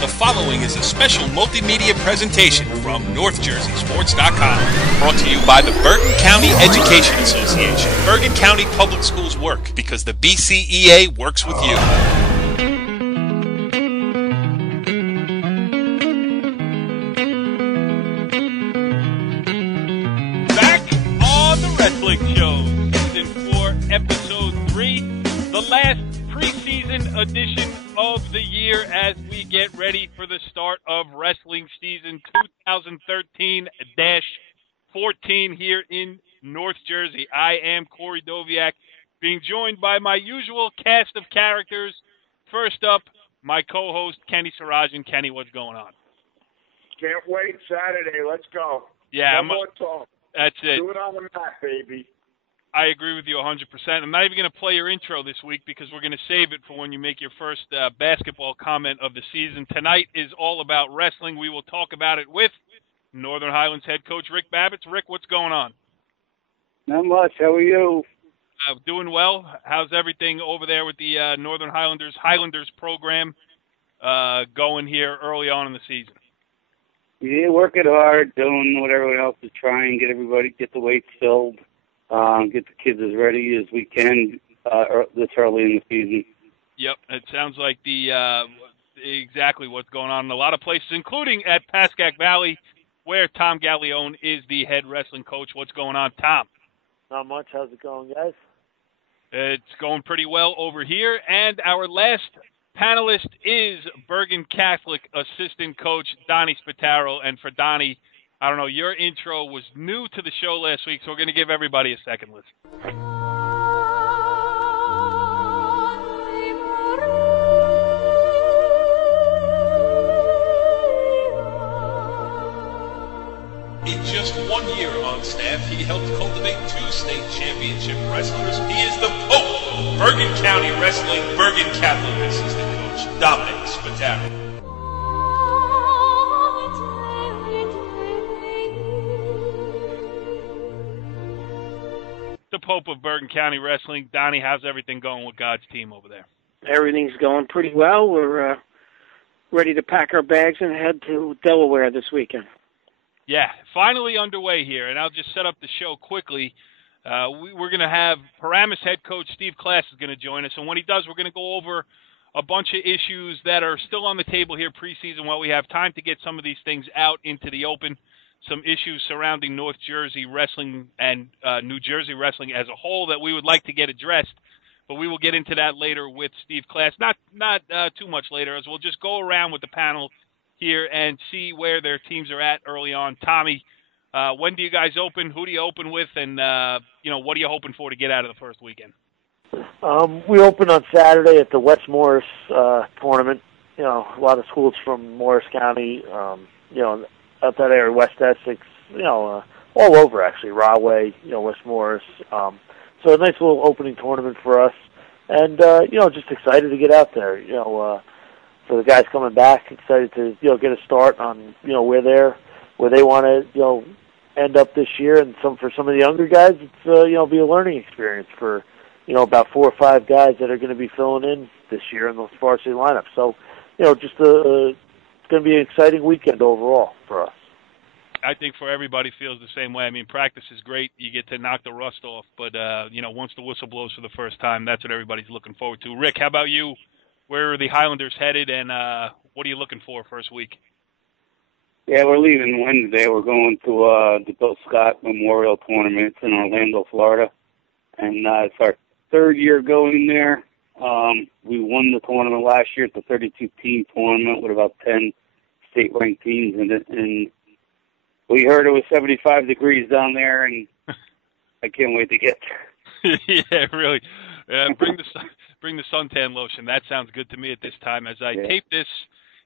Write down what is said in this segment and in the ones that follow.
The following is a special multimedia presentation from NorthJerseySports.com. Brought to you by the Bergen County Education Association. Bergen County Public Schools work because the BCEA works with you. Back on the Wrestling Show, Season 4, Episode 3, the last preseason edition of the year as we get ready for the start of wrestling season 2013-14 here in North Jersey. I am Corey Doviak, being joined by my usual cast of characters. First up, my co-host, Kenny Sarajan. Kenny, what's going on? Can't wait. Saturday. Let's go. Yeah, no more talk. That's it. Do it on the mat, baby. I agree with you 100%. I'm not even going to play your intro this week because we're going to save it for when you make your first basketball comment of the season. Tonight is all about wrestling. We will talk about it with Northern Highlands head coach Rick Babbitts. Rick, what's going on? Not much. How are you? Doing well. How's everything over there with the Northern Highlanders program going here early on in the season? Yeah, working hard, doing what everyone else is trying, get the weights filled. Get the kids as ready as we can this early in the season. Yep, it sounds like exactly what's going on in a lot of places, including at Pascack Valley, where Tom Gallione is the head wrestling coach. What's going on, Tom? Not much. How's it going, guys? It's going pretty well over here. And our last panelist is Bergen Catholic assistant coach Donnie Spataro. And for Donnie, I don't know, your intro was new to the show last week, so we're going to give everybody a second listen. In just 1 year on staff, he helped cultivate 2 state championship wrestlers. He is the Pope of Bergen County Wrestling, Bergen Catholic assistant coach Dominic Spataro. The Pope of Bergen County Wrestling. Donnie, how's everything going with God's team over there? Everything's going pretty well. We're ready to pack our bags and head to Delaware this weekend. Yeah, finally underway here, and I'll just set up the show quickly. We're going to have Paramus head coach Steve Klass is going to join us, and when he does, we're going to go over a bunch of issues that are still on the table here preseason while we have time to get some of these things out into the open. Some issues surrounding North Jersey wrestling and New Jersey wrestling as a whole that we would like to get addressed, but we will get into that later with Steve Klass. Not too much later, as we'll just go around with the panel here and see where their teams are at early on. Tommy, when do you guys open? Who do you open with? And, what are you hoping for to get out of the first weekend? We open on Saturday at the West Morris tournament. You know, a lot of schools from Morris County, out that area, West Essex, all over actually, Rahway, West Morris. So a nice little opening tournament for us. And, just excited to get out there, for the guys coming back, excited to, get a start on, where they want to, end up this year. And for some of the younger guys, it's, be a learning experience for, about 4 or 5 guys that are going to be filling in this year in the varsity lineup. So, just it's going to be an exciting weekend overall for us. I think for everybody feels the same way. I mean, practice is great. You get to knock the rust off. But, once the whistle blows for the first time, that's what everybody's looking forward to. Rick, how about you? Where are the Highlanders headed, and what are you looking for first week? Yeah, we're leaving Wednesday. We're going to the Bill Scott Memorial Tournament in Orlando, Florida. And it's our 3rd year going there. We won the tournament last year. It's a 32-team tournament with about 10 state-ranked teams in it. And we heard it was 75 degrees down there, and I can't wait to get there. Yeah, really. Bring the suntan lotion. That sounds good to me at this time. As I tape this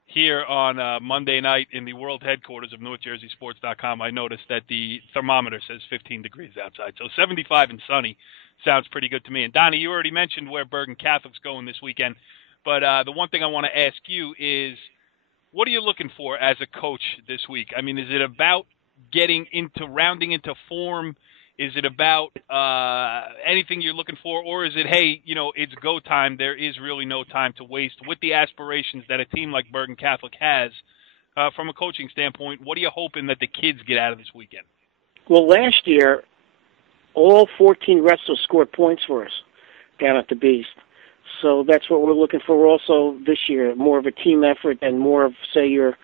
here on Monday night in the world headquarters of NorthJerseySports.com, I noticed that the thermometer says 15 degrees outside. So 75 and sunny sounds pretty good to me. And, Donnie, you already mentioned where Bergen Catholic's going this weekend. But the one thing I want to ask you is, what are you looking for as a coach this week? I mean, is it about rounding into form Is it about anything you're looking for, or is it, hey, it's go time, there is really no time to waste with the aspirations that a team like Bergen Catholic has from a coaching standpoint? What are you hoping that the kids get out of this weekend? Well, last year, all 14 wrestlers scored points for us down at the Beast. So that's what we're looking for also this year, more of a team effort and more of, say, your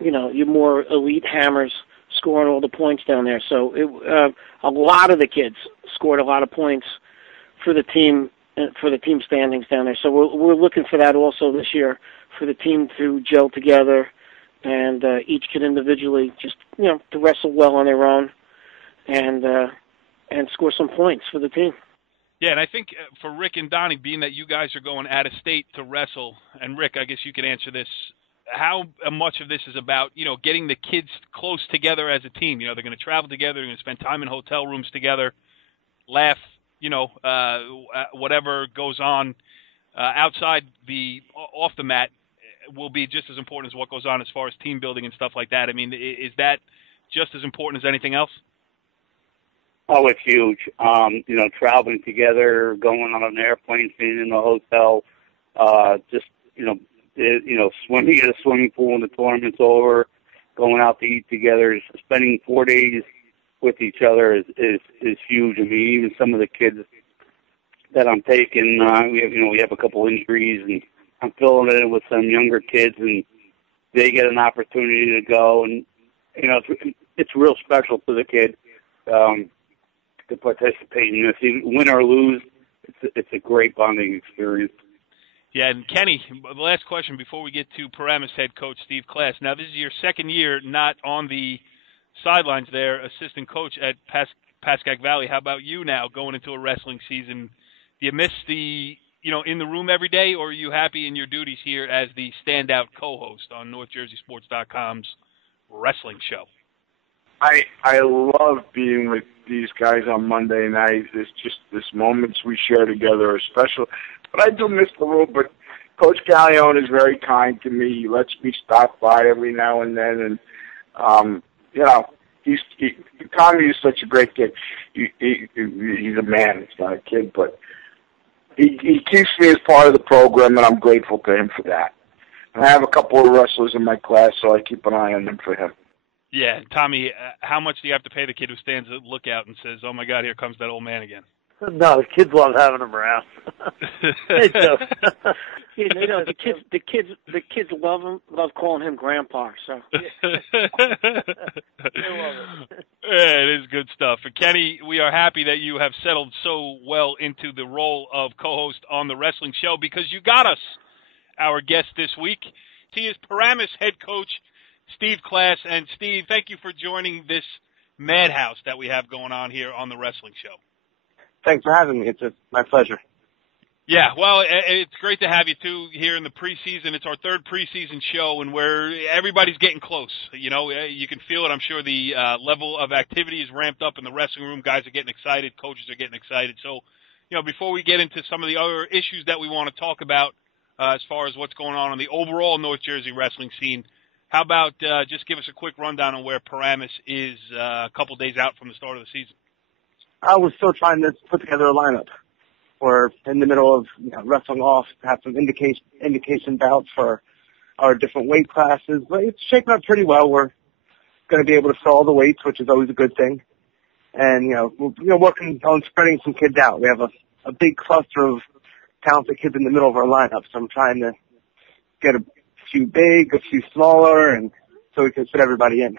more elite hammers scoring all the points down there. So a lot of the kids scored a lot of points for the team standings down there. So we're looking for that also this year, for the team to gel together and each kid individually just to wrestle well on their own and score some points for the team. Yeah, and I think for Rick and Donnie, being that you guys are going out of state to wrestle, and Rick, I guess you could answer this, how much of this is about, getting the kids close together as a team? They're going to travel together, they're going to spend time in hotel rooms together, laugh, whatever goes on outside off the mat will be just as important as what goes on as far as team building and stuff like that. I mean, is that just as important as anything else? Oh, it's huge. Traveling together, going on an airplane, staying in the hotel, swimming at a swimming pool when the tournament's over, going out to eat together, spending 4 days with each other is huge. I mean, even some of the kids that I'm taking, we have a couple injuries, and I'm filling it in with some younger kids, and they get an opportunity to go, and it's real special to the kid to participate in this. Even win or lose, it's a great bonding experience. Yeah, and Kenny, the last question before we get to Paramus head coach Steve Klass. Now, this is your second year not on the sidelines there, assistant coach at Pascack Valley. How about you now going into a wrestling season? Do you miss the, in the room every day, or are you happy in your duties here as the standout co-host on NorthJerseySports.com's wrestling show? I love being with these guys on Monday nights. It's just this moments we share together are special. But I do miss the room. But Coach Gallione is very kind to me. He lets me stop by every now and then. And, Tommy is such a great kid. He's a man. He's not a kid. But he keeps me as part of the program, and I'm grateful to him for that. And I have a couple of wrestlers in my class, so I keep an eye on them for him. Yeah, Tommy, how much do you have to pay the kid who stands at lookout and says, "Oh my God, here comes that old man again"? No, the kids love having him around. They do. The kids love calling him Grandpa. So they love it. Yeah, it is good stuff. And Kenny, we are happy that you have settled so well into the role of co-host on the wrestling show, because you got us our guest this week. He is Paramus head coach Steve Klass. And Steve, thank you for joining this madhouse that we have going on here on the wrestling show. Thanks for having me. It's my pleasure. Yeah, well, it's great to have you, too, here in the preseason. It's our third preseason show, and everybody's getting close. You can feel it. I'm sure the level of activity is ramped up in the wrestling room. Guys are getting excited. Coaches are getting excited. So, before we get into some of the other issues that we want to talk about as far as what's going on the overall North Jersey wrestling scene, how about just give us a quick rundown on where Paramus is a couple days out from the start of the season? I was still trying to put together a lineup. We're in the middle of wrestling off, have some indication bouts for our different weight classes, but it's shaping up pretty well. We're going to be able to fill all the weights, which is always a good thing. And, we're working on spreading some kids out. We have a big cluster of talented kids in the middle of our lineup, so I'm trying to get a few big, a few smaller, and so we can fit everybody in.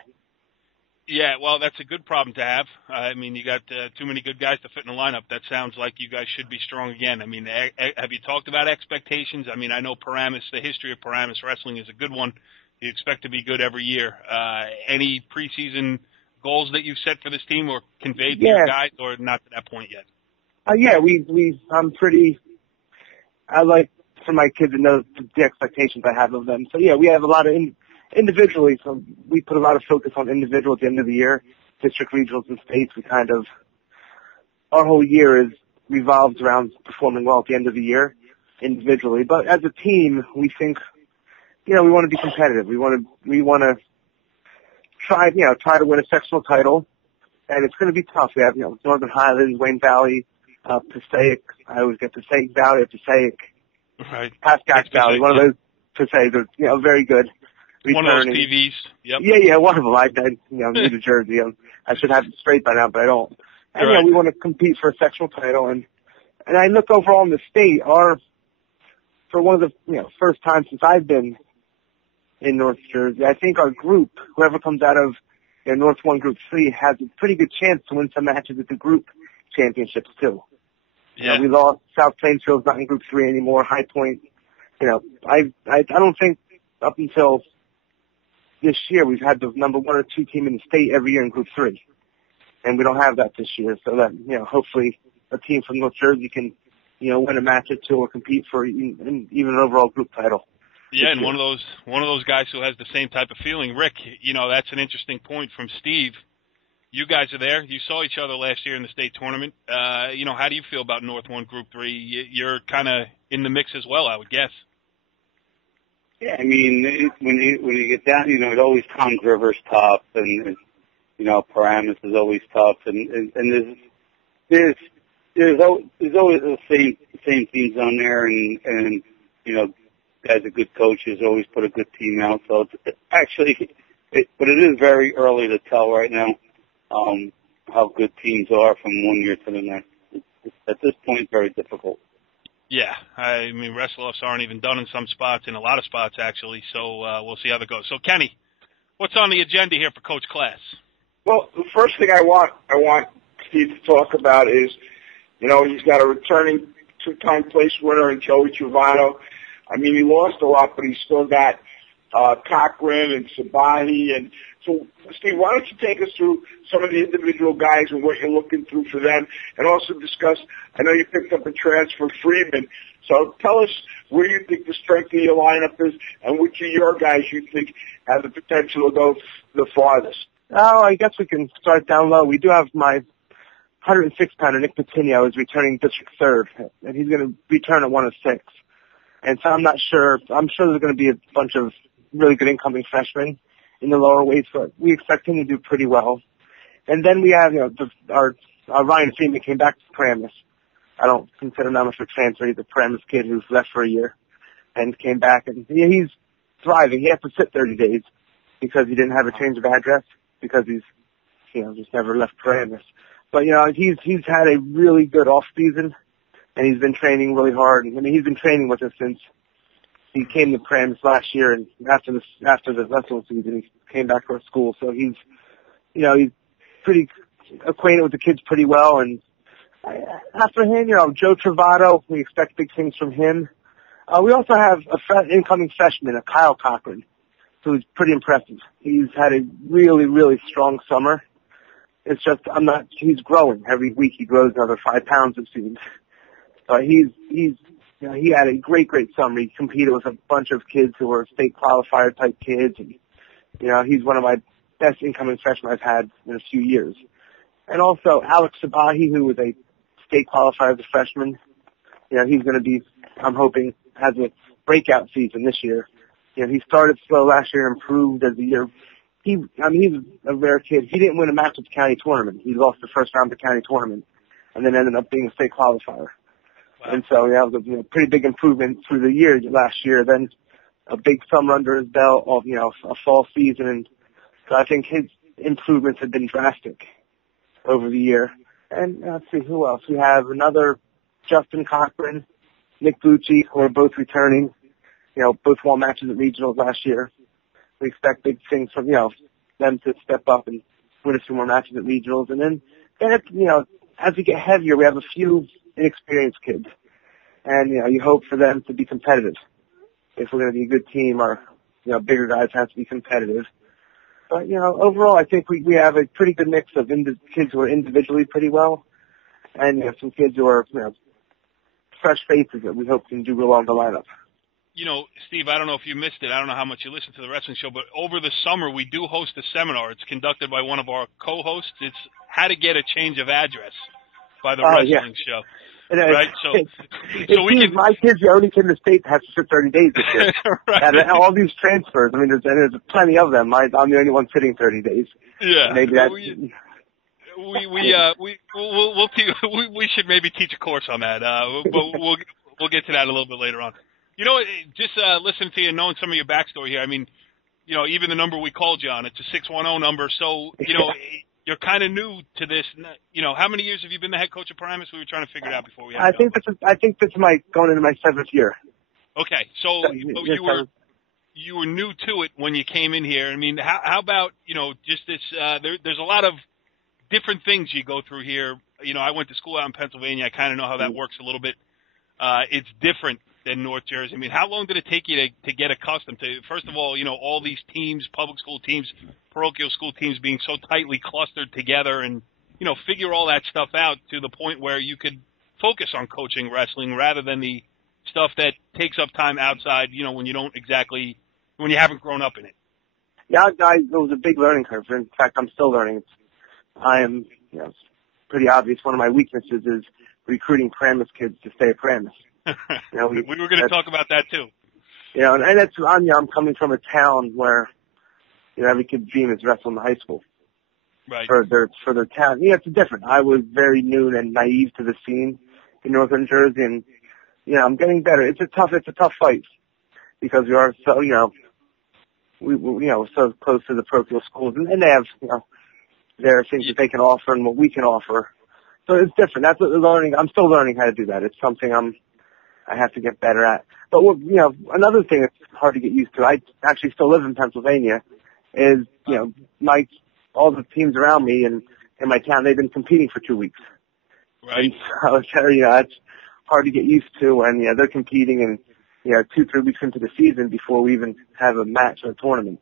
Yeah, well, that's a good problem to have. I mean, you got too many good guys to fit in the lineup. That sounds like you guys should be strong again. I mean, have you talked about expectations? I mean, I know Paramus, the history of Paramus wrestling is a good one. You expect to be good every year. Any preseason goals that you've set for this team or conveyed to your guys, or not to that point yet? I like for my kids to know the expectations I have of them. So, we have a lot of individually, so we put a lot of focus on individual at the end of the year, district, regionals, and states. Our whole year revolves around performing well at the end of the year individually. But as a team, we think, we want to be competitive. We want to try to win a sectional title and it's going to be tough. We have, Northern Highlands, Wayne Valley, Passaic. I always get Passaic Valley or Passaic. Right. Pascack Valley, one of those Passaic. They're, very good. One of those TVs. Yep. Yeah, one of them. I need a jersey. I should have it straight by now, but I don't. And, right. We want to compete for a sectional title. And I look overall in the state, for one of the, first times since I've been in North Jersey, I think our group, whoever comes out of North 1 Group 3, has a pretty good chance to win some matches at the group championships, too. Yeah. We lost South Plainsfield's not in Group 3 anymore. High Point, I don't think up until this year we've had the number 1 or 2 team in the state every year in Group 3. And we don't have that this year. So that, hopefully a team from North Jersey can, win a match or two or compete for even an overall group title. Yeah, and one of those guys who has the same type of feeling, Rick, that's an interesting point from Steve. You guys are there. You saw each other last year in the state tournament. How do you feel about North 1 Group 3? You're kind of in the mix as well, I would guess. Yeah, I mean, when you get down, it always Tom's River's tough, and Paramus is always tough, and there's always the same teams on there, and guys are good coaches, always put a good team out. So it's actually, but it is very early to tell right now how good teams are from one year to the next. It's, at this point, very difficult. Yeah, I mean, wrestle-offs aren't even done in some spots, in a lot of spots, actually, so we'll see how that goes. So, Kenny, what's on the agenda here for Coach Klass? Well, the first thing I want Steve to talk about is, he's got a returning 2-time place winner in Joey Travato. I mean, he lost a lot, but he's still got Cochran and Sabahi. And so, Steve, why don't you take us through some of the individual guys and what you're looking through for them, and also discuss, I know you picked up a transfer, Freeman. So tell us where you think the strength of your lineup is and which of your guys you think have the potential to go the farthest. Oh, I guess we can start down low. We do have my 106-pounder, Nick Patino, is returning District 3rd, and he's going to return at 106. And so I'm not sure. I'm sure there's going to be a bunch of really good incoming freshmen in the lower weights, but we expect him to do pretty well. And then we have, our Ryan Freeman came back to Paramus. I don't consider him that much of a transfer. He's a Paramus kid who's left for a year and came back, and he's thriving. He has to sit 30 days because he didn't have a change of address, because he's, just never left Paramus. But, he's had a really good off season, and he's been training really hard. I mean, he's been training with us since he came to Paramus last year, and after the wrestling season, he came back to our school. So he's pretty acquainted with the kids pretty well. And after him, Joe Travato, we expect big things from him. We also have an incoming freshman, Kyle Cochran, who's pretty impressive. He's had a really, really strong summer. It's just, he's growing. Every week he grows another 5 pounds, it seems. He had a great summer. He competed with a bunch of kids who were state qualifier type kids, and he's one of my best incoming freshmen I've had in a few years. And also Alex Sabahi, who was a state qualifier as a freshman. He's going to be, I'm hoping, has a breakout season this year. He started slow last year and improved as the year. He's a rare kid. He didn't win a match at the county tournament. He lost the first round of the county tournament, and then ended up being a state qualifier. Wow. And so that was a pretty big improvement through the year last year. Then a big summer under his belt, a fall season, and so I think his improvements have been drastic over the year. And let's see who else. We have another Justin Cochran, Nick Bucci, who are both returning. Both won matches at regionals last year. We expect big things from them to step up and win a few more matches at regionals. And then as we get heavier, we have a few inexperienced kids, and you hope for them to be competitive. If we're going to be a good team, our bigger guys have to be competitive. But overall, I think we have a pretty good mix of kids who are individually pretty well, and some kids who are fresh faces that we hope can do real well in the lineup. Steve, I don't know if you missed it. I don't know how much you listen to the wrestling show, but over the summer we do host a seminar. It's conducted by one of our co-hosts. It's how to get a change of address by the wrestling show. Right? My kid's the only kid in the state that has to sit 30 days this year. Right. And all these transfers, I mean, there's plenty of them. I'm the only one sitting 30 days. Yeah. Maybe that's... we should maybe teach a course on that. But we'll get to that a little bit later on. You know, just listening to you and knowing some of your backstory here, I mean, you know, even the number we called you on, it's a 610 number. So, you know, you're kind of new to this. You know, how many years have you been the head coach of Paramus? We were trying to figure it out before we had I think this is going into my 7th year. Okay, so you were new to it when you came in here. I mean, how about, you know, just this? There's a lot of different things you go through here. You know, I went to school out in Pennsylvania. I kind of know how that works a little bit. It's different than North Jersey. I mean, how long did it take you to get accustomed to, first of all, you know, all these teams, public school teams, parochial school teams being so tightly clustered together and, you know, figure all that stuff out to the point where you could focus on coaching wrestling rather than the stuff that takes up time outside, you know, when you haven't grown up in it? Yeah, it was a big learning curve. In fact, I'm still learning. It's pretty obvious. One of my weaknesses is recruiting Paramus kids to stay at Paramus. You know, we were going to talk about that too. You know, and that's, I'm coming from a town where, you know, every kid's dream is wrestling in high school. Right. For their town. You know, it's different. I was very new and naive to the scene in northern Jersey, and, you know, I'm getting better. It's a tough fight because we are so, you know, we're so close to the parochial schools, and they have, you know, their things that they can offer and what we can offer. So it's different. That's what learning. I'm still learning how to do that. It's something I have to get better at. But you know, another thing that's hard to get used to. I actually still live in Pennsylvania. Is, you know, all the teams around me and in my town, they've been competing for 2 weeks. Right. And so, you know, that's hard to get used to when, you know, they're competing and, you know, 2-3 weeks into the season before we even have a match or a tournament,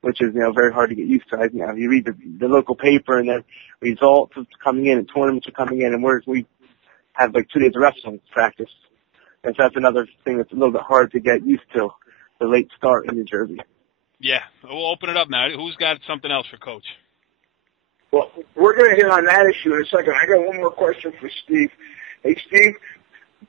which is, you know, very hard to get used to. You know, you read the local paper and then results are coming in and tournaments are coming in, and we have like 2 days of wrestling practice. And so that's another thing that's a little bit hard to get used to, the late start in New Jersey. Yeah, we'll open it up now. Who's got something else for Coach? Well, we're going to hit on that issue in a second. I got one more question for Steve. Hey, Steve,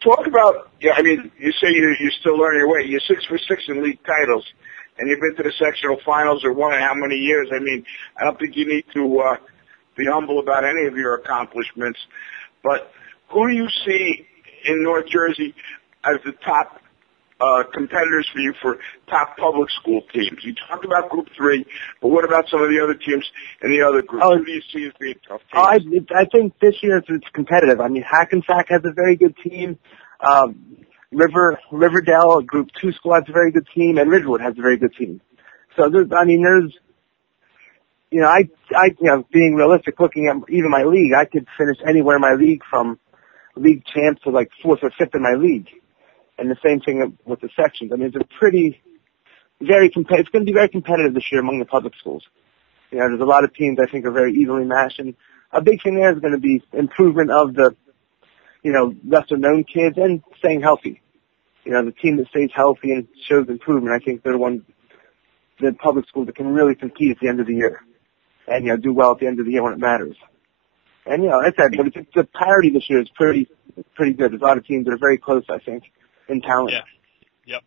talk about, I mean, you say you're still learning your way. You're 6 for 6 in league titles, and you've been to the sectional finals or one in how many years? I mean, I don't think you need to be humble about any of your accomplishments. But who do you see in North Jersey as the top competitors for you for top public school teams? You talked about Group 3, but what about some of the other teams in the other groups? Who do you see as being tough teams? I think this year it's competitive. I mean, Hackensack has a very good team. Riverdale, Group 2 school, has a very good team, and Ridgewood has a very good team. So there's, you know, you know, being realistic, looking at even my league, I could finish anywhere in my league from league champ to like 4th or 5th in my league. And the same thing with the sections. I mean, it's it's going to be very competitive this year among the public schools. You know, there's a lot of teams I think are very evenly matched, and a big thing there is going to be improvement of the, you know, lesser known kids and staying healthy. You know, the team that stays healthy and shows improvement, I think they're the public schools that can really compete at the end of the year and, you know, do well at the end of the year when it matters. And, you know, as I said, but the parity this year is pretty good. There's a lot of teams that are very close, I think, in talent. Yeah. Yep.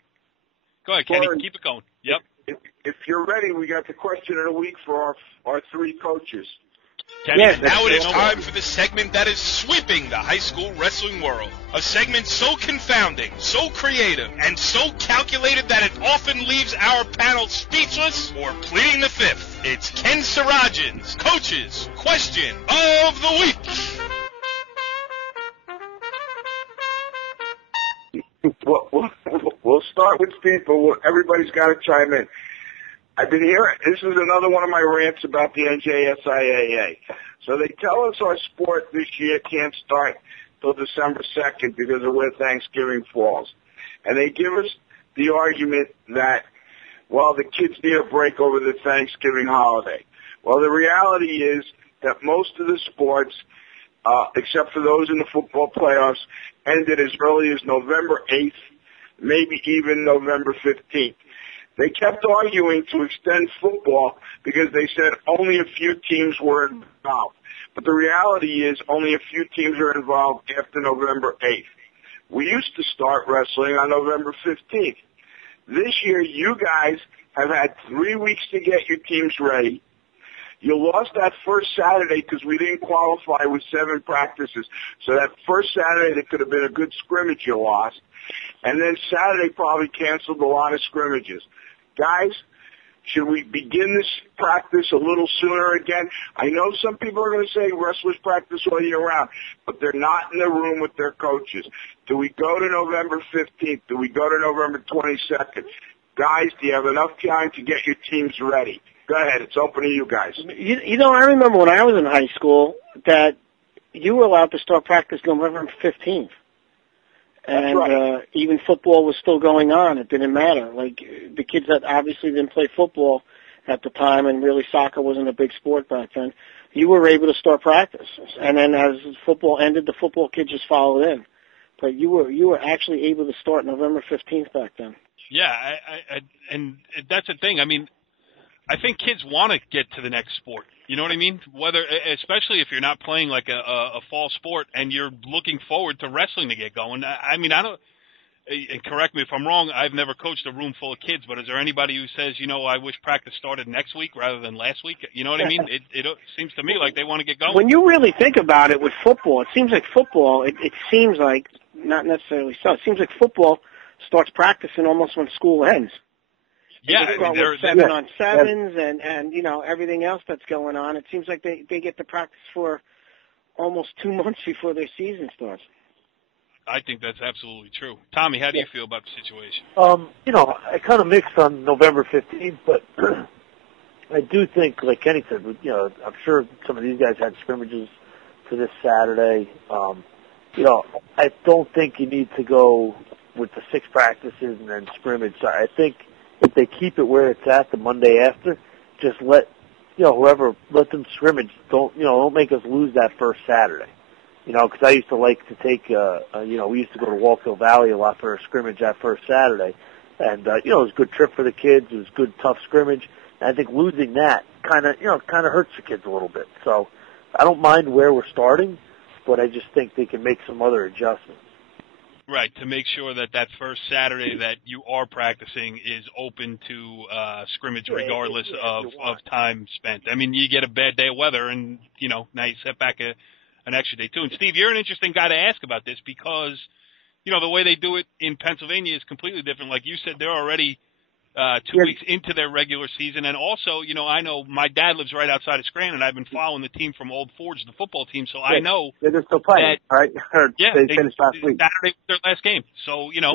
Go ahead, Kenny. Keep it going. Yep. If you're ready, we got the question of the week for our 3 coaches. Kenny, and now it is time for the segment that is sweeping the high school wrestling world. A segment so confounding, so creative, and so calculated that it often leaves our panel speechless or pleading the fifth. It's Ken Sarajan's Coach's Question of the Week. We'll start with Steve, but everybody's got to chime in. I've been hearing, this is another one of my rants about the NJSIAA. So they tell us our sport this year can't start till December 2nd because of where Thanksgiving falls. And they give us the argument that, well, the kids need a break over the Thanksgiving holiday. Well, the reality is that most of the sports, except for those in the football playoffs, ended as early as November 8th, maybe even November 15th. They kept arguing to extend football because they said only a few teams were involved. But the reality is only a few teams are involved after November 8th. We used to start wrestling on November 15th. This year, you guys have had 3 weeks to get your teams ready. You lost that first Saturday because we didn't qualify with 7 practices. So that first Saturday, that could have been a good scrimmage you lost. And then Saturday probably canceled a lot of scrimmages. Guys, should we begin this practice a little sooner again? I know some people are going to say wrestlers practice all year round, but they're not in the room with their coaches. Do we go to November 15th? Do we go to November 22nd? Guys, do you have enough time to get your teams ready? Go ahead. It's open to you guys. You know, I remember when I was in high school that you were allowed to start practice November 15th. And right. Even football was still going on. It didn't matter. Like, the kids that obviously didn't play football at the time, and really soccer wasn't a big sport back then, you were able to start practice. And then as football ended, the football kids just followed in. But you were actually able to start November 15th back then. Yeah, and that's the thing. I mean, I think kids want to get to the next sport. You know what I mean? Whether, especially if you're not playing like a fall sport and you're looking forward to wrestling to get going. I mean, I don't. And correct me if I'm wrong. I've never coached a room full of kids, but is there anybody who says, you know, I wish practice started next week rather than last week? You know what I mean? It seems to me like they want to get going. When you really think about it with football, it seems like football. It seems like not necessarily so. It seems like football starts practicing almost when school ends. Yeah, with 7-on-7s and you know, everything else that's going on. It seems like they get to practice for almost 2 months before their season starts. I think that's absolutely true. Tommy, how do you feel about the situation? You know, I kind of mixed on November 15th, but I do think, like Kenny said, you know, I'm sure some of these guys had scrimmages for this Saturday. You know, I don't think you need to go with the 6 practices and then scrimmage. So I think if they keep it where it's at the Monday after, just let, you know, whoever, let them scrimmage. Don't make us lose that first Saturday. You know, because I used to like to take, you know, we used to go to Walkill Valley a lot for a scrimmage that first Saturday. And, you know, it was a good trip for the kids. It was a good, tough scrimmage. And I think losing that kind of hurts the kids a little bit. So I don't mind where we're starting, but I just think they can make some other adjustments. Right, to make sure that first Saturday that you are practicing is open to scrimmage regardless of time spent. I mean, you get a bad day of weather and, you know, now you set back an extra day too. And Steve, you're an interesting guy to ask about this because, you know, the way they do it in Pennsylvania is completely different. Like you said, they're already 2 weeks into their regular season. And also, you know, I know my dad lives right outside of Scranton. I've been following the team from Old Forge, the football team. So I know they're still playing, right? They finished last week. Saturday was their last game. So, you know,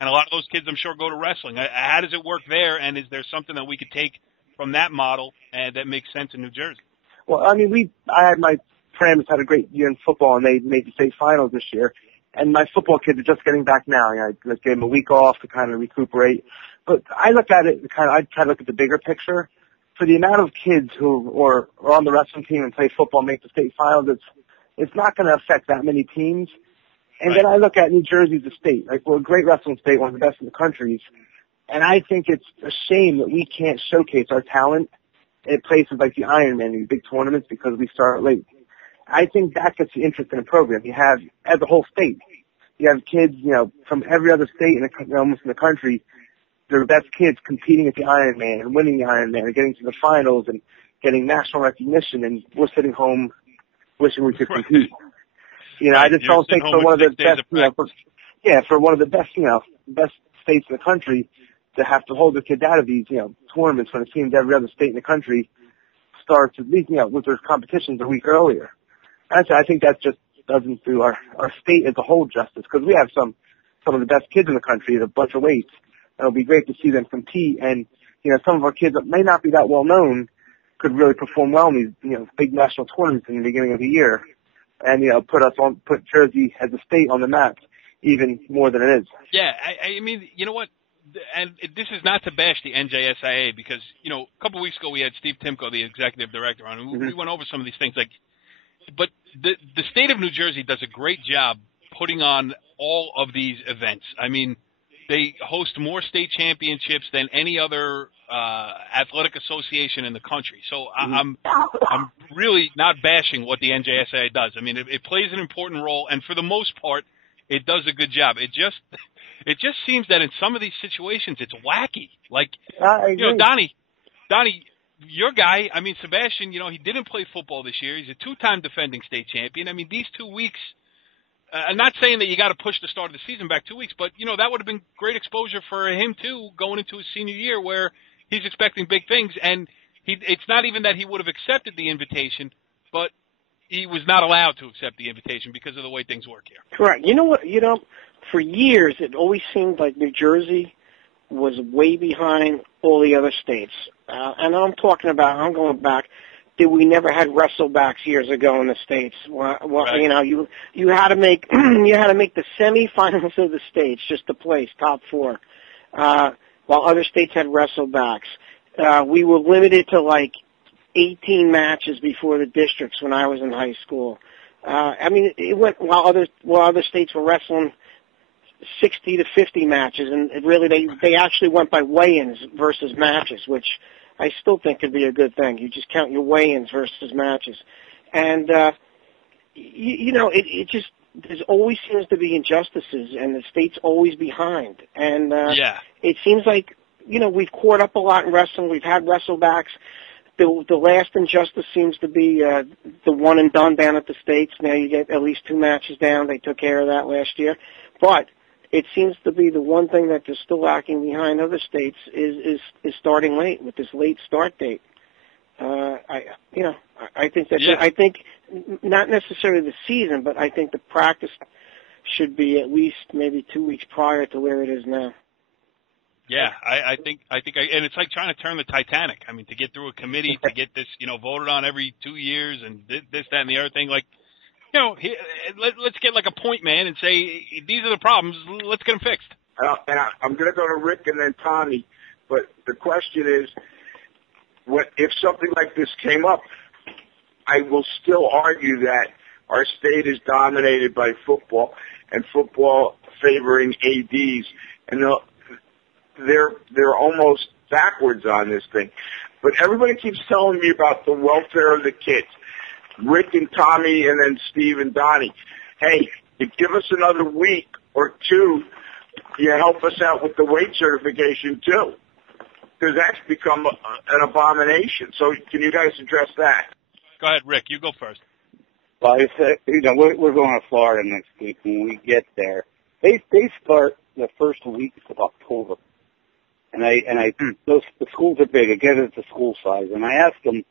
and a lot of those kids, I'm sure, go to wrestling. How does it work there? And is there something that we could take from that model that makes sense in New Jersey? Well, I mean, my Paramus had a great year in football, and they made the state finals this year. And my football kids are just getting back now. You know, I gave them a week off to kind of recuperate. But I look at it I try to look at the bigger picture. For the amount of kids who are on the wrestling team and play football and make the state finals, it's not going to affect that many teams. And then I look at New Jersey as a state. Like, we're a great wrestling state, one of the best in the country. And I think it's a shame that we can't showcase our talent at places like the Ironman, these big tournaments, because we start late. I think that gets you interested in the program. You have, as a whole state, you have kids, you know, from every other state almost in the country. They're the best kids competing at the Ironman and winning the Ironman and getting to the finals and getting national recognition. And we're sitting home wishing we could compete. You know, I just don't think for one of the best, for one of the best, best states in the country to have to hold the kids out of these, tournaments when it seems every other state in the country starts at least, with their competitions a week earlier. And I think that just doesn't do our state as a whole justice, because we have some of the best kids in the country at a bunch of weights. And it'll be great to see them compete. And, some of our kids that may not be that well known could really perform well in these, big national tournaments in the beginning of the year. And, put Jersey as a state on the map even more than it is. Yeah, I mean, you know what? And this is not to bash the NJSIA, because, a couple of weeks ago we had Steve Timko, the executive director, on, and we went over some of these things. But the state of New Jersey does a great job putting on all of these events. I mean, they host more state championships than any other athletic association in the country. So I'm really not bashing what the NJSIA does. I mean, it plays an important role, and for the most part, it does a good job. It just seems that in some of these situations it's wacky. Like, Donnie, your guy, I mean, Sebastian, he didn't play football this year. He's a two-time defending state champion. I mean, these 2 weeks, I'm not saying that you got to push the start of the season back 2 weeks, but, that would have been great exposure for him, too, going into his senior year where he's expecting big things. And it's not even that he would have accepted the invitation, but he was not allowed to accept the invitation because of the way things work here. Correct. You know what? For years, it always seemed like New Jersey was way behind all the other states. And I'm going back, that we never had wrestlebacks years ago in the states. Well, right. You had to make the semifinals of the states just to place top 4, while other states had wrestlebacks. We were limited to like 18 matches before the districts when I was in high school. It went while other states were wrestling 60 to 50 matches, and really they actually went by weigh-ins versus matches, which I still think could be a good thing. You just count your weigh-ins versus matches, and it just there always seems to be injustices, and the state's always behind. And it seems like we've caught up a lot in wrestling. We've had wrestlebacks. The last injustice seems to be the one and done down at the states. Now you get at least 2 matches down. They took care of that last year, but it seems to be the one thing that is still lacking behind other states is starting late with this late start date. I think that I think not necessarily the season, but I think the practice should be at least maybe 2 weeks prior to where it is now. Yeah, I think, and it's like trying to turn the Titanic. I mean, to get through a committee, to get this, voted on every 2 years, and this, that, and the other thing. Like, let's get like a point man and say these are the problems. Let's get them fixed. And I'm going to go to Rick and then Tommy, but the question is, what if something like this came up? I will still argue that our state is dominated by football, and football favoring ADs, and they're almost backwards on this thing. But everybody keeps telling me about the welfare of the kids. Rick and Tommy and then Steve and Donnie. Hey, you give us another week or 2, you help us out with the weight certification too. Because that's become an abomination. So can you guys address that? Go ahead, Rick. You go first. Well, I said, we're going to Florida next week. When we get there, they start the first week of October. And the schools are big. Again, it's the school size. And I asked them,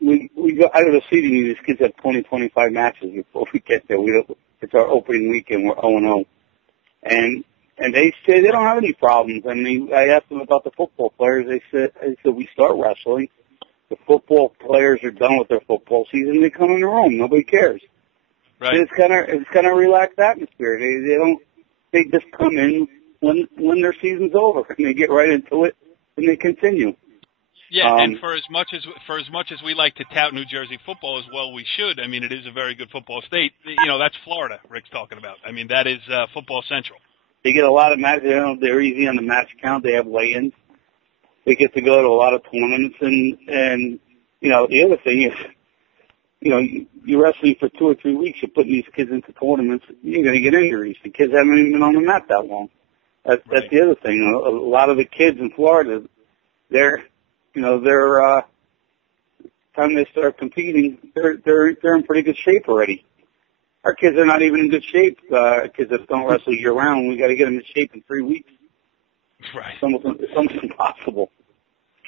we go out of the seating. These kids have 20, 25 matches before we get there. It's our opening weekend. We're 0-0, and they say they don't have any problems. I mean, I asked them about the football players. They said we start wrestling. The football players are done with their football season. They come in their own. Nobody cares. Right. It's kind of a relaxed atmosphere. They just come in when their season's over, and they get right into it, and they continue. Yeah, and for as much as we like to tout New Jersey football as well, we should. I mean, it is a very good football state. That's Florida. Rick's talking about. I mean, that is football central. They get a lot of matches. They're easy on the match count. They have weigh-ins. They get to go to a lot of tournaments, and the other thing is, you're wrestling for 2 or 3 weeks. You're putting these kids into tournaments. You're going to get injuries. The kids haven't even been on the mat that long. That's the other thing. A lot of the kids in Florida, they're time they start competing, they're in pretty good shape already. Our kids are not even in good shape. Kids that don't wrestle year round, we got to get them in shape in 3 weeks. Right. It's almost impossible.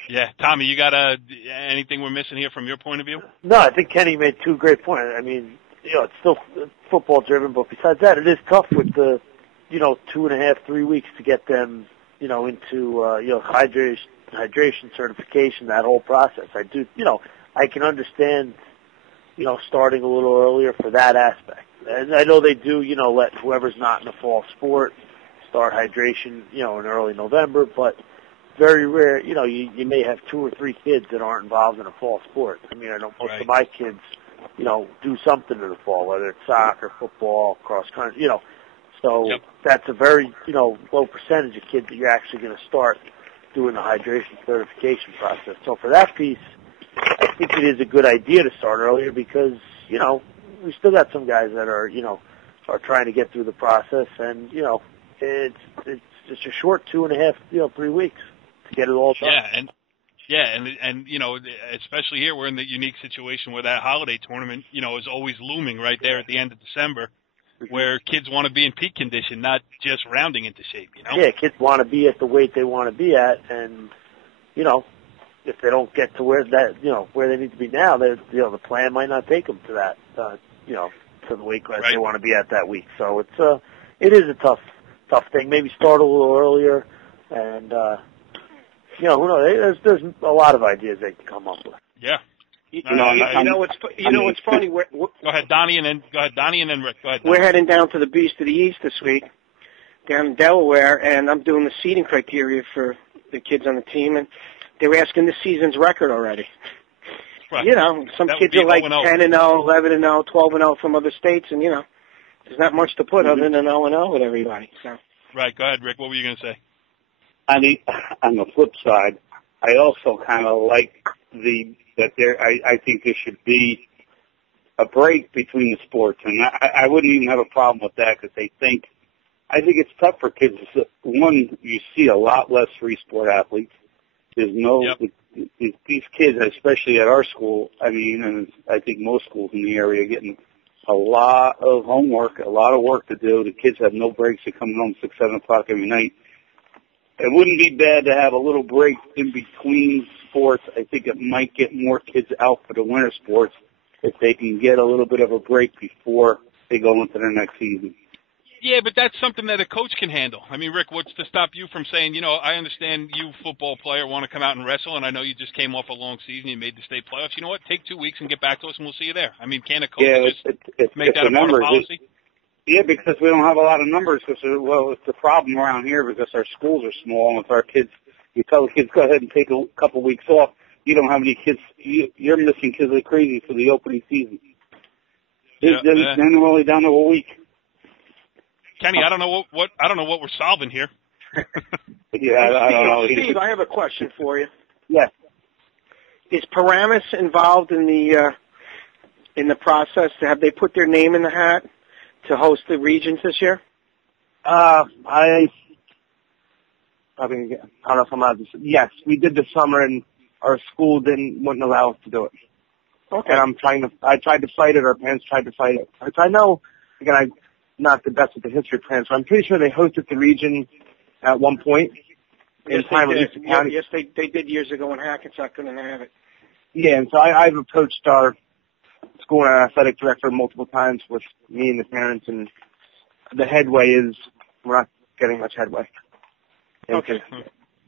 Yeah, Tommy, you got anything we're missing here from your point of view? No, I think Kenny made 2 great points. I mean, it's still football driven, but besides that, it is tough with the 2.5, 3 weeks to get them into hydration certification, that whole process. I do, I can understand, starting a little earlier for that aspect. And I know they do, let whoever's not in a fall sport start hydration, in early November, but very rare, you may have 2 or 3 kids that aren't involved in a fall sport. I mean, I know most of my kids, do something in the fall, whether it's soccer, football, cross country, So that's a very, low percentage of kids that you're actually going to start doing the hydration certification process. So for that piece, I think it is a good idea to start earlier because, we still got some guys that are, are trying to get through the process, and, it's just a short 2.5, 3 weeks to get it all done. Yeah, Yeah, and especially here, we're in the unique situation where that holiday tournament, is always looming right there at the end of December, where kids want to be in peak condition, not just rounding into shape. Yeah, kids want to be at the weight they want to be at, and if they don't get to where they need to be now, the plan might not take them to that, to the weight class they want to be at that week. So it is a tough thing. Maybe start a little earlier, and who knows? There's a lot of ideas they can come up with. Yeah. What's funny? Go ahead, Donnie, and then Rick. Go ahead. Donnie. We're heading down to the Beast of the East this week, down in Delaware, and I'm doing the seeding criteria for the kids on the team, and they were asking this season's record already. Right. Some That kids would be are like 0-0. 10-0, 11-0, 12-0 from other states, and there's not much to put other than 0-0 with everybody. So. Right. Go ahead, Rick. What were you going to say? I mean, on the flip side, I also kind of like I think there should be a break between the sports, and I wouldn't even have a problem with that because I think it's tough for kids. One, you see a lot less free sport athletes. There's these kids, especially at our school, and I think most schools in the area, are getting a lot of homework, a lot of work to do. The kids have no breaks. They're coming home 6, 7 o'clock every night. It wouldn't be bad to have a little break in between sports. I think it might get more kids out for the winter sports if they can get a little bit of a break before they go into their next season. Yeah, but that's something that a coach can handle. I mean, Rick, what's to stop you from saying, I understand you, football player, want to come out and wrestle, and I know you just came off a long season, you made the state playoffs. You know what? Take 2 weeks and get back to us, and we'll see you there. I mean, can a coach make that a part of policy? Yeah, because we don't have a lot of numbers. It's the problem around here because our schools are small, and with our kids, you tell the kids, go ahead and take a couple weeks off. You don't have any kids. You're missing kids like crazy for the opening season. Then we're only down to a week. Kenny, I don't know what we're solving here. Yeah, I don't know. Steve, I have a question for you. Yes. Is Paramus involved in the process? Have they put their name in the hat to host the regions this year? I don't know if I'm allowed to say. Yes, we did this summer, and our school wouldn't allow us to do it. Okay. And I tried to fight it. Our parents tried to fight it. Which I know, again, I'm not the best with the history of plans, so I'm pretty sure they hosted the region at one point in time with Eastern County. Yes, they did years ago when Hackensack couldn't have it. Yeah, and so I've approached our school and athletic director multiple times with me and the parents, and the headway is we're not getting much headway. Okay.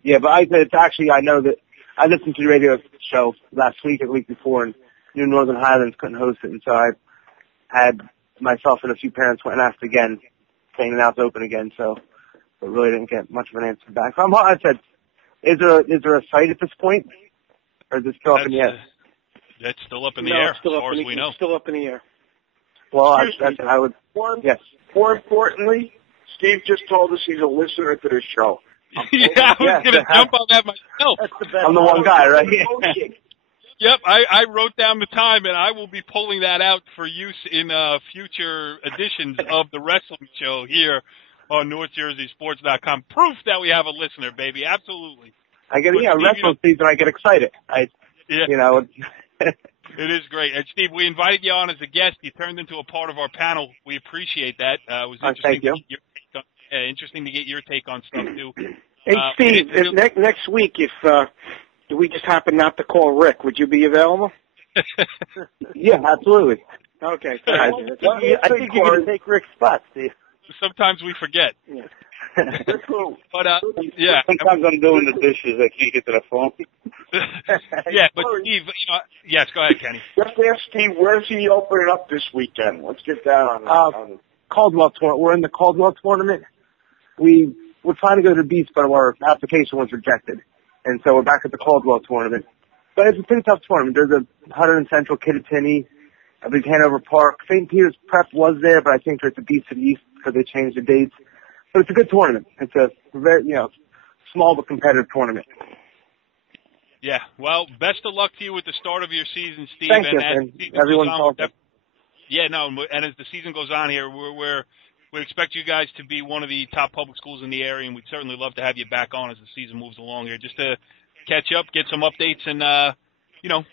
Yeah, but I know that I listened to the radio show last week or the week before, and New Northern Highlands couldn't host it, and so I had myself and a few parents went and asked again, saying now it's open again, but really didn't get much of an answer back. So I said, is there a site at this point, or is it still up in the air? That's still up in the air, as far as we know. It's still up in the air. Well, I would. Yes. More importantly, Steve just told us he's a listener to the show. Yeah, I was going to jump on that myself. That's the best. I'm the one guy, right? Yep, I wrote down the time, and I will be pulling that out for use in future editions of the wrestling show here on NorthJerseySports.com. Proof that we have a listener, baby. Absolutely. I get wrestling season. I get excited. It is great. And Steve, we invited you on as a guest. You turned into a part of our panel. We appreciate that. It was interesting. Thank you. Interesting to get your take on stuff too. Hey, Steve, next week, if we just happen not to call Rick, would you be available? Yeah, absolutely. Okay. I think you're going to take Rick's spot, Steve. Sometimes we forget. Yeah. But yeah. Sometimes I'm doing the dishes. I can't get to the phone. Yeah, but Steve, yes, go ahead, Kenny. Just ask Steve, where's he opening up this weekend? Let's get that on. Caldwell tournament. We're in the Caldwell tournament. We're trying to go to the Beast, but our application was rejected, and so we're back at the Caldwell tournament. But it's a pretty tough tournament. There's a Huddern Central, Kittatinny, I believe Hanover Park. St. Peter's Prep was there, but I think they're at the Beast of the East because they changed the dates. But it's a good tournament. It's a very, small but competitive tournament. Yeah. Well, best of luck to you with the start of your season, Steve. Thank you, and everyone's talking. Yeah, no, and as the season goes on here, we expect you guys to be one of the top public schools in the area, and we'd certainly love to have you back on as the season moves along here, just to catch up, get some updates, and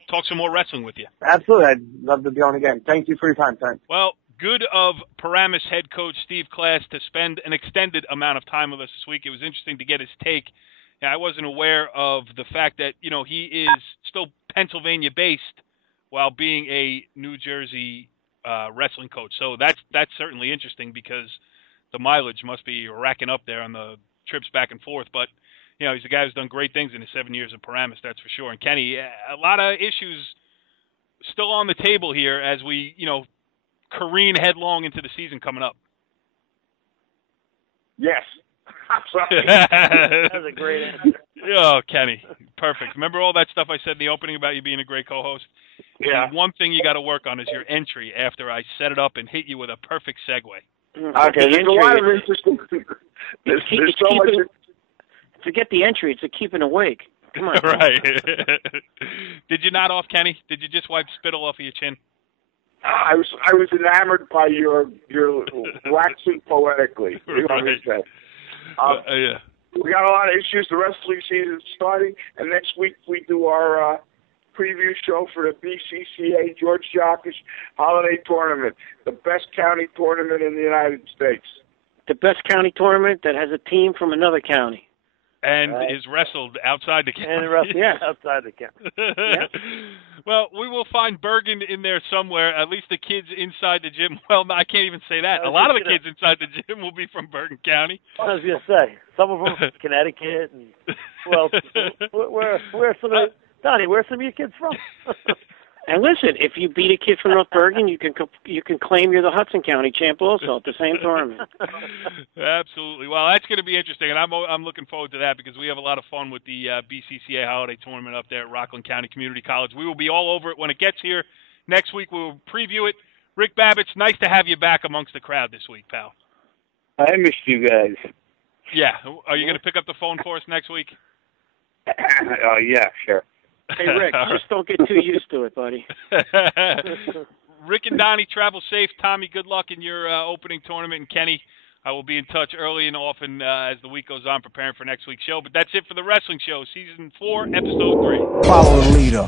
talk some more wrestling with you. Absolutely. I'd love to be on again. Thank you for your time, Frank. Well, good of Paramus head coach Steve Klass to spend an extended amount of time with us this week. It was interesting to get his take. I wasn't aware of the fact that, he is still Pennsylvania-based while being a New Jersey wrestling coach. So that's certainly interesting because the mileage must be racking up there on the trips back and forth. But, he's a guy who's done great things in his 7 years at Paramus, that's for sure. And, Kenny, a lot of issues still on the table here as we, careen headlong into the season coming up. Yes. That's a great answer. Oh, Kenny, perfect. Remember all that stuff I said in the opening about you being a great co-host? Yeah. And one thing you got to work on is your entry after I set it up and hit you with a perfect segue. Okay, there's a lot of interesting things. There's so much. Forget the entry. It's a keeping awake. Come on. Right. Did you nod off, Kenny? Did you just wipe spittle off of your chin? I was enamored by your waxing poetically. You know what I said. Yeah. We got a lot of issues. The wrestling season is starting, and next week we do our preview show for the BCCA George Jockish Holiday Tournament, the best county tournament in the United States. The best county tournament that has a team from another county. And is wrestled outside the county. And wrestled outside the county. Yeah. Well, we will find Bergen in there somewhere, at least the kids inside the gym. Well, I can't even say that. A lot of the kids inside the gym will be from Bergen County. I was going to say, some of them from Connecticut. And, well, where's some of Donnie, where's some of your kids from? And listen, if you beat a kid from North Bergen, you can claim you're the Hudson County champ also at the same tournament. Absolutely. Well, that's going to be interesting, and I'm looking forward to that because we have a lot of fun with the BCCA Holiday Tournament up there at Rockland County Community College. We will be all over it when it gets here. Next week we will preview it. Rick Babbitt's nice to have you back amongst the crowd this week, pal. I missed you guys. Yeah. Are you going to pick up the phone for us next week? Yeah, sure. Hey, Rick, just don't get too used to it, buddy. Rick and Donnie, travel safe. Tommy, good luck in your opening tournament. And Kenny, I will be in touch early and often as the week goes on preparing for next week's show. But that's it for the wrestling show, Season 4, Episode 3. Follow the leader.